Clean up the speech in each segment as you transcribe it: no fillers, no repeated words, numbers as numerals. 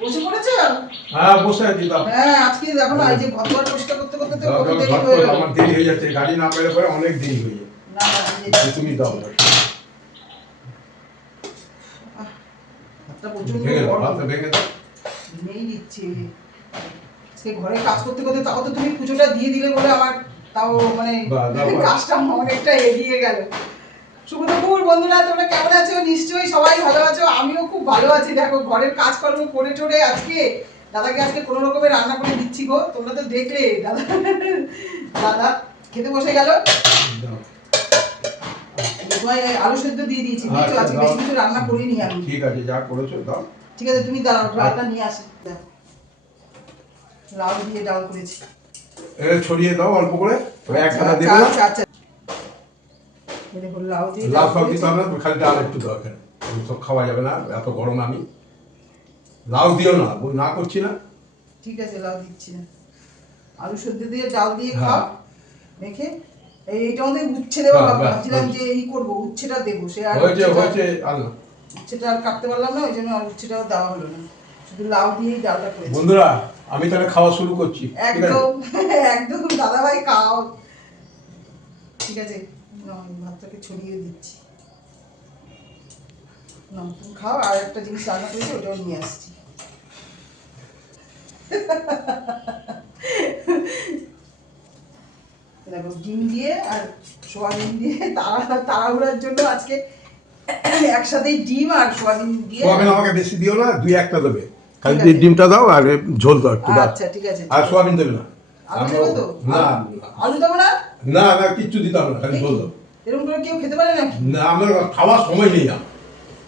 বসে পড়েছো? হ্যাঁ বসে আছি। দাও। হ্যাঁ আজকে দেখো না এই যে ঘর পরিষ্কার করতে করতে তো কত দেরি হয়ে গেল। আমার দেরি হয়ে যাচ্ছে, গাড়ি না পেলে পরে অনেক দেরি হয়ে যায়। না না তুমি দাও। হাতটা প্রচন্ড ভেঙে দাও, গরম। হাতটা ভেঙে দাও। ভেঙেই দিচ্ছি। সে ঘরে কাজ করতে করতে তাও তো তুমি পুজোটা দিয়ে দিলে বলে আমার তাও মানে কাজটা অনেকটা এগিয়ে গেল। শুভ দুপুর বন্ধুরা, তোমরা কেমন আছো? নিশ্চয়ই সবাই ভালো আছো, আমিও খুব ভালো আছি। দেখো ঘরের কাজকর্ম করে টোরে আজকে দাদাকে আজকে কোনো রকমের রান্না করে দিচ্ছি গো। তোমরা তো দেখলে দাদা দাদা খেতে বসে গেল। আলু সেদ্ধ দিয়ে দিয়েছি, বুঝছো? আজকে বেশি কিছু রান্না করিনি আমি। ঠিক আছে, যা করেছো দাও। ঠিক আছে তুমি দাঁড়াও, ডালটা নিয়ে আসি। লাউ দিয়ে ডাল করেছি। এটা ছড়িয়ে দাও অল্প করে, এক হাতা দেবে না। আচ্ছা আচ্ছা, দেখো লাউ দিয়ে লাউ সব দিতে হবে না, খালি ডাল একটু দরকার। সব খাওয়া যাবে না, এত গরম। আমি লাউ দিও না, না করছি না। ঠিক আছে লাউ দিচ্ছি না। আলু সেদ্ধ দিয়ে ডাল দিয়ে খাও মেখে। এইটা আমাদের উচ্ছে দেবো, ভাবছিলাম যে এই করবো, উচ্ছেটা দেবো। সে আর হয়েছে আলু উচ্ছেটা আর কাটতে পারলাম না, ওই জন্য আর উচ্ছেটাও দেওয়া হলো না, শুধু লাউ দিয়েই ডালটা করেছি। বন্ধুরা আমি তাহলে খাওয়া শুরু করছি। একদম একদম দাদা ভাই খাও। ঠিক আছে ভাতটাকে ছড়িয়ে দিচ্ছি। না তুমি খাও, আর একটা জিনিস রান্না করেছি ওটাও নিয়ে আসছি। দেখো ডিম দিয়ে আর সোয়াবিন দিয়ে তাড়াহুড়ার জন্য আজকে একসাথে ডিম আর সোয়াবিন দিয়ে। সোয়াবিন আমাকে বেশি দিও না, দুই একটা দেবে। খালি ডিমটা দাও আর ঝোল দাও একটু। আচ্ছা ঠিক আছে। আর সোয়াবিন দেবে না। আলু দেবো তো? না আলু দেবো না? না না কিচ্ছু দিতে হবে না, খালি ঝোল দাও। এরকম করে কেউ খেতে পারে নাকি? না, আমার খাওয়ার সময় নেই।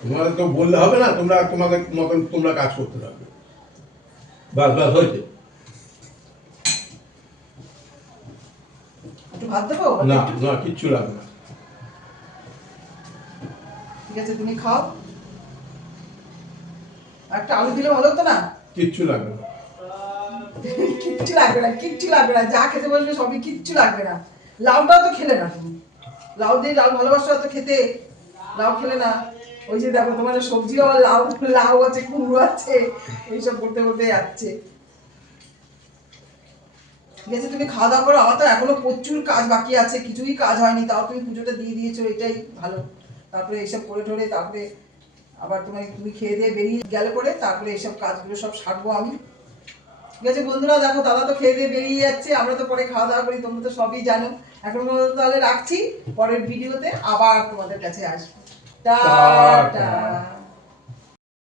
তোমাদের তো বললে হবে না, তোমরা তোমাদের মতন তোমরা কাজ করতে থাকবে। বাস বাস হয়েছে। একটু ভাত দেবো? না না কিচ্ছু লাগবে না। ঠিক আছে তুমি খাও। একটা আলু দিলে ভালো হতো না? কিচ্ছু লাগবে না। কিচ্ছু লাগবে না, কিচ্ছু লাগবে না, যা খেতে বলবে সবই কিচ্ছু লাগবে না। লাউটাও তো খেলে না তুমি। লাউ দিয়ে ডাল ভালোবাসো তো খেতে, লাউ খেলে না। ওই যে দেখো তোমার সবজিও লাউ, লাউ আছে, কুমড়ো আছে, এইসব করতে করতে যাচ্ছে। ঠিক আছে তুমি খাওয়া দাওয়া করো, আমার তো এখনো প্রচুর কাজ বাকি আছে, কিছুই কাজ হয়নি, তাও তুমি পুজোটা দিয়ে দিয়েছো, এটাই ভালো। তারপরে এইসব করে টোরে তারপরে আবার তুমি খেয়ে দিয়ে বেরিয়ে গেলে পরে তারপরে এইসব কাজগুলো সব সারবো আমি। ঠিক আছে বন্ধুরা, দেখো দাদা তো খেয়ে দিয়ে বেরিয়ে যাচ্ছে, আমরা তো পরে খাওয়া দাওয়া করি, তোমরা তো সবই জানো। এখন পর্যন্ত তাহলে রাখছি, পরের ভিডিওতে আবার তোমাদের কাছে আসবো। টাটা।